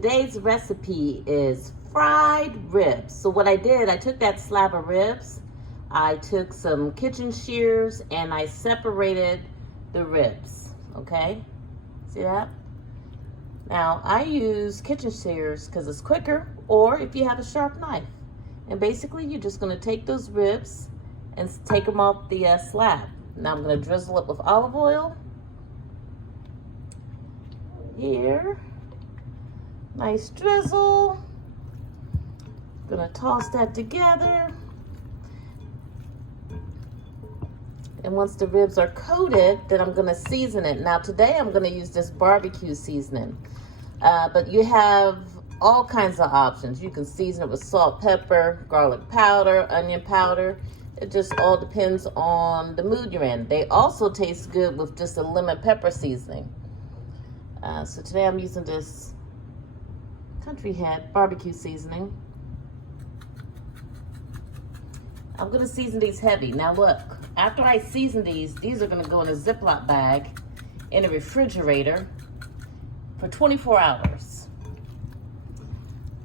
today's recipe is fried ribs. So what I did, I took that slab of ribs, I took some kitchen shears, and I separated the ribs, okay? See that? Now, I use kitchen shears because it's quicker, or if you have a sharp knife. And basically, you're just gonna take those ribs and take them off the slab. Now I'm gonna drizzle it with olive oil. Here, nice drizzle. Gonna toss that together. And once the ribs are coated, then I'm gonna season it. Now today I'm gonna use this barbecue seasoning. But you have all kinds of options. You can season it with salt, pepper, garlic powder, onion powder. It just all depends on the mood you're in. They also taste good with just a lemon pepper seasoning. So today I'm using this Country Head barbecue seasoning. I'm gonna season these heavy. Now look, after I season these are gonna go in a Ziploc bag in a refrigerator for 24 hours.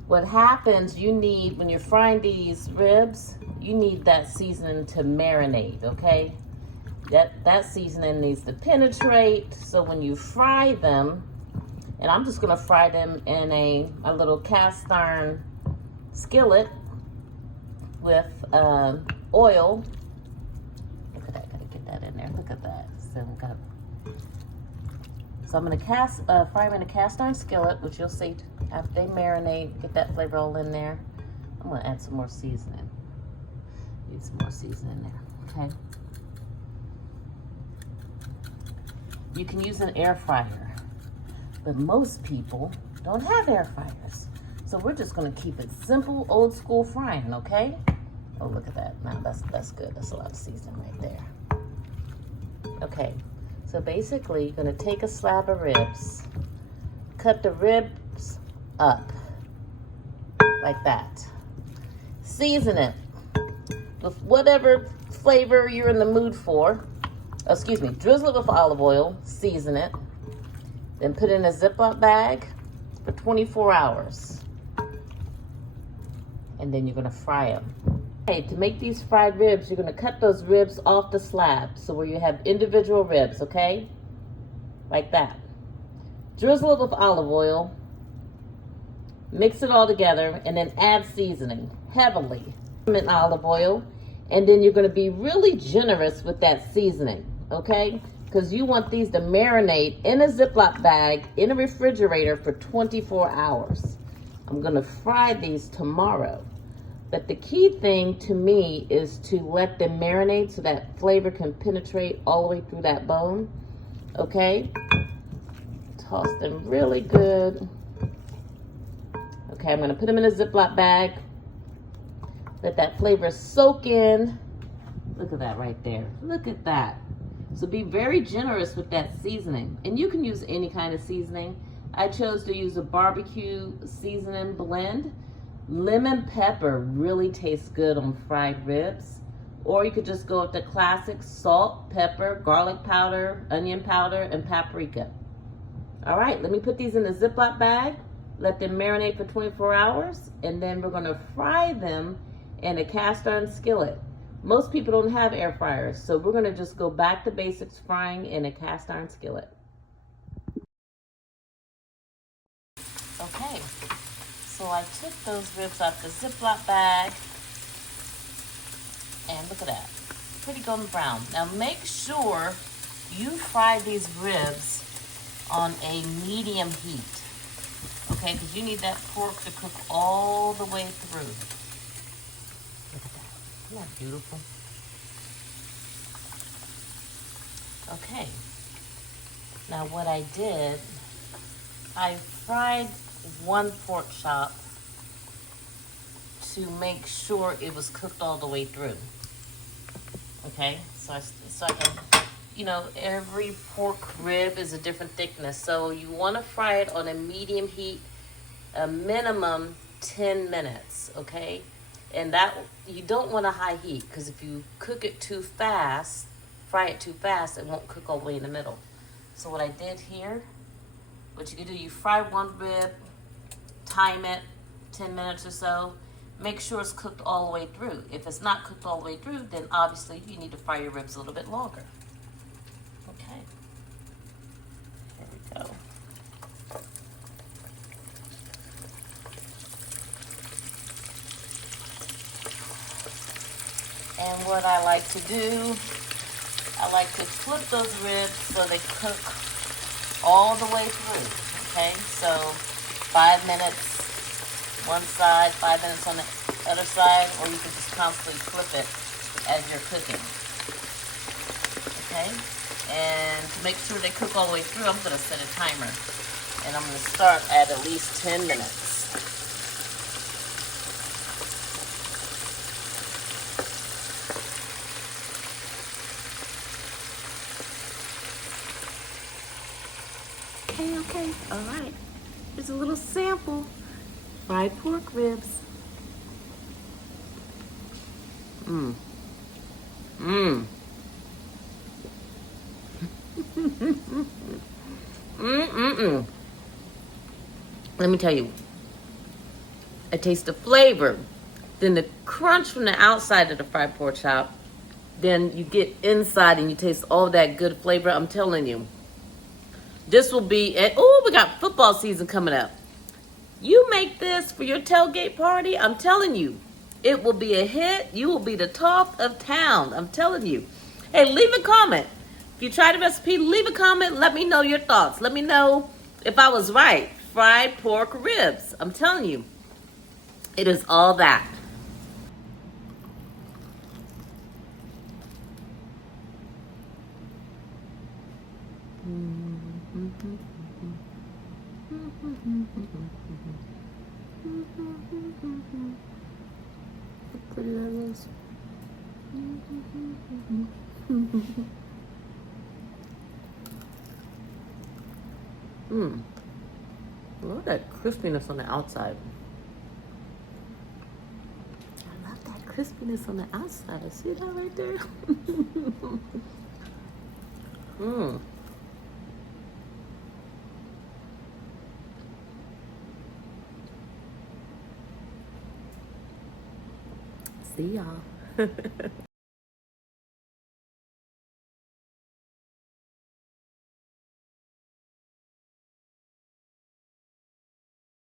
What happens, you need, when you're frying these ribs, you need that seasoning to marinate, okay? That seasoning needs to penetrate, so when you fry them, and I'm just gonna fry them in a little cast iron skillet with oil. Look at that, gotta get that in there, look at that. So I'm gonna fry them in a cast iron skillet, which you'll see after they marinate, get that flavor all in there. I'm gonna add some more seasoning. Need some more seasoning there, okay? You can use an air fryer, but most people don't have air fryers. So we're just gonna keep it simple, old school frying, okay? Oh, look at that. Now that's good. That's a lot of seasoning right there. Okay, so basically you're gonna take a slab of ribs, cut the ribs up like that. Season it with whatever flavor you're in the mood for. Excuse me, drizzle it with olive oil, season it, then put it in a Ziploc bag for 24 hours. And then you're gonna fry them. Okay, to make these fried ribs, you're gonna cut those ribs off the slab, so where you have individual ribs, okay? Like that. Drizzle it with olive oil, mix it all together, and then add seasoning, heavily. In olive oil, and then you're gonna be really generous with that seasoning, okay? Because you want these to marinate in a Ziploc bag in a refrigerator for 24 hours. I'm gonna fry these tomorrow. But the key thing to me is to let them marinate so that flavor can penetrate all the way through that bone, okay? Toss them really good. Okay, I'm gonna put them in a Ziploc bag. Let that flavor soak in. Look at that right there. Look at that. So be very generous with that seasoning. And you can use any kind of seasoning. I chose to use a barbecue seasoning blend. Lemon pepper really tastes good on fried ribs. Or you could just go with the classic salt, pepper, garlic powder, onion powder, and paprika. All right, let me put these in a Ziploc bag. Let them marinate for 24 hours. And then we're gonna fry them in a cast iron skillet. Most people don't have air fryers, so we're gonna just go back to basics, frying in a cast iron skillet. Okay, so I took those ribs out the Ziploc bag, and look at that, pretty golden brown. Now make sure you fry these ribs on a medium heat, okay, because you need that pork to cook all the way through. Look at that. Isn't that beautiful? Okay. Now what I did, I fried one pork chop to make sure it was cooked all the way through. Okay? So I can, you know, every pork rib is a different thickness. So you want to fry it on a medium heat, a minimum 10 minutes, okay? And that, you don't want a high heat, because if you cook it too fast, fry it too fast, it won't cook all the way in the middle. So what I did here, what you can do, you fry one rib time it 10 minutes or so. Make sure it's cooked all the way through. If it's not cooked all the way through, then obviously you need to fry your ribs a little bit longer. Okay. There we go. And what I like to do, I like to flip those ribs so they cook all the way through. Okay, so 5 minutes one side, 5 minutes on the other side, or you can just constantly flip it as you're cooking. Okay, and to make sure they cook all the way through, I'm going to set a timer, and I'm going to start at least 10 minutes. Okay, all right. Here's a little sample. Fried pork ribs. Mmm. Mmm. Mmm. Let me tell you. I taste the flavor. Then the crunch from the outside of the fried pork chop. Then you get inside and you taste all that good flavor. I'm telling you. This will be, oh, we got football season coming up. You make this for your tailgate party, I'm telling you, it will be a hit. You will be the talk of town, I'm telling you. Hey, leave a comment. If you try the recipe, leave a comment. Let me know your thoughts. Let me know if I was right. Fried pork ribs. I'm telling you, it is all that. Pretty that is. Look at that crispiness on the outside. I love that crispiness on the outside. See that right there? See y'all.